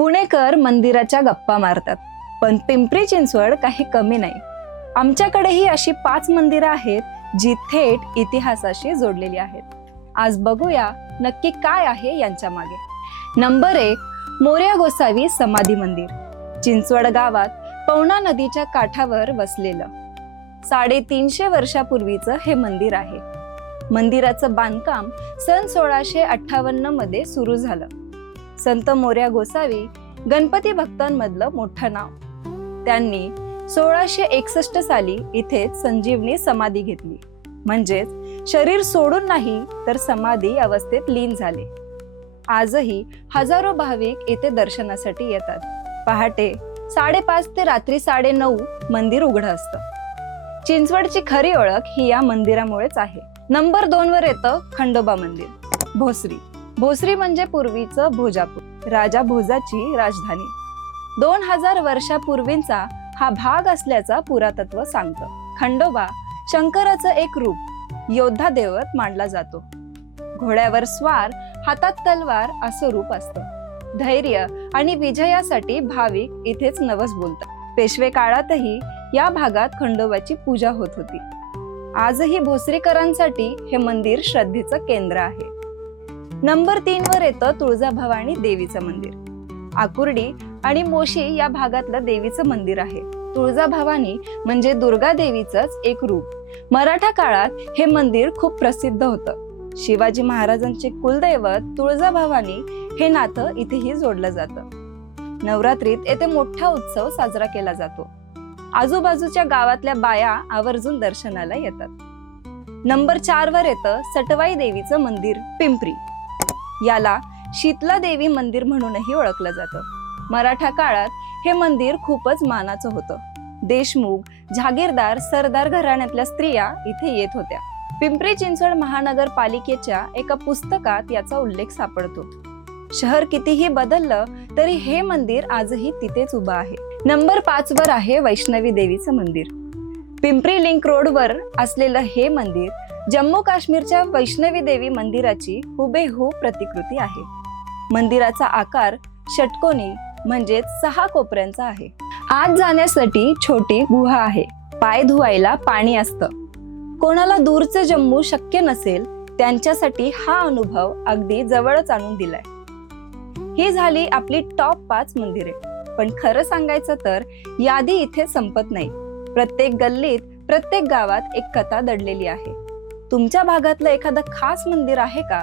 पुणेकर मंदिराच्या गप्पा मारतात, पण पिंपरी चिंचवड काही कमी नाही। आमच्याकडेही अशी 5 मंदिरं आहेत जी थेट इतिहासाशी जोडलेली आहेत। आज बघूया नक्की काय आहे यांच्या मागे। नंबर 1, मोरया गोसावी समाधी मंदिर। चिंचवड गावात पवना नदीच्या काठावर वसलेलं 350 वर्षापूर्वीचं हे मंदिर आहे। मंदिराचं बांधकाम सन 1658 मध्ये सुरू झालं। संत मोरया गोसावी गणपती भक्तांमधलं मोठं नाव। त्यांनी 1661 साली इथेच संजीवनी समाधी घेतली, म्हणजेच शरीर सोडून नाही तर समाधी अवस्थेत लीन झाले। आजही हजारो भाविक इथे दर्शनासाठी येतात। पहाटे 5:30 ते रात्री 9:30 मंदिर उघडं असतं। चिंचवडची खरी ओळख ही या मंदिरामुळेच आहे। नंबर 2 वर येतं खंडोबा मंदिर, भोसरी। भोसरी म्हणजे पूर्वीचं भोजापूर, राजा भोजाची राजधानी। 2000 वर्षापूर्वींचा हा भाग असल्याचा पुरातत्व सांगतं। खंडोबा शंकराचं एक रूप, योद्धा दैवत मानला जातो। घोड्यावर स्वार, हातात तलवार असं रूप असतं। धैर्य आणि विजयासाठी भाविक इथेच नवस बोलतात। पेशवे काळातही या भागात खंडोबाची पूजा होत होती। आजही भोसरीकरांसाठी हे मंदिर श्रद्धेचं केंद्र आहे। नंबर 3 वर येतं तुळजाभवानी देवीचं मंदिर। आकुर्डी आणि मोशी या भागातलं देवीचं मंदिर आहे। तुळजाभवानी म्हणजे दुर्गा देवीचंच एक रूप। मराठा काळात हे मंदिर खूप प्रसिद्ध होतं। शिवाजी महाराजांचे कुलदैवत तुळजाभवानी हे नातं इथेही जोडलं जातं। नवरात्रीत येथे मोठा उत्सव साजरा केला जातो। आजूबाजूच्या गावातल्या बाया आवर्जून दर्शनाला येतात। नंबर 4 वर येतं सटवाई देवीचं मंदिर, पिंपरी। याला शीतला देवी मंदिर म्हणूनही ओळखलं जातं। मराठा काळात हे मंदिर खूपच मानाचं होतं। देशमुख, जहागीरदार, सरदार घराण्यातल्या स्त्रिया इथे येत होत्या। पिंपरी चिंचवड महानगरपालिकेच्या एका पुस्तकात याचा उल्लेख सापडतो। शहर कितीही बदललं तरी हे मंदिर आजही तिथेच उभं आहे। नंबर 5 वर आहे वैष्णवी देवीचं मंदिर। पिंपरी लिंक रोड वर असलेलं हे मंदिर जम्मू काश्मीरच्या वैष्णवी देवी मंदिराची हुबेहूब प्रतिकृती आहे। मंदिराचा आकार षटकोनी म्हणजेच 6 कोपऱ्यांचा आहे। आत जाण्यासाठी छोटी गुहा आहे। पाय धुवायला पाणी असतं। कोणाला दूरचे जम्मू शक्य नसेल त्यांच्यासाठी हा अनुभव अगदी जवळच आणून दिलाय। ही झाली आपली टॉप 5 मंदिरे, पण खरं सांगायचं तर यादी इथे संपत नाही। प्रत्येक गल्लीत, प्रत्येक गावात एक कथा दडलेली आहे। तुमच्या भागातलं एखादं खास मंदिर आहे का?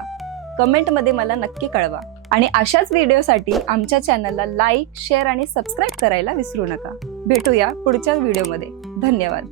कमेंट मध्ये मला नक्की कळवा। आणि अशाच व्हिडिओसाठी आमच्या चॅनलला लाईक, शेअर आणि सबस्क्राईब करायला विसरू नका। भेटूया पुढच्या व्हिडिओमध्ये। धन्यवाद।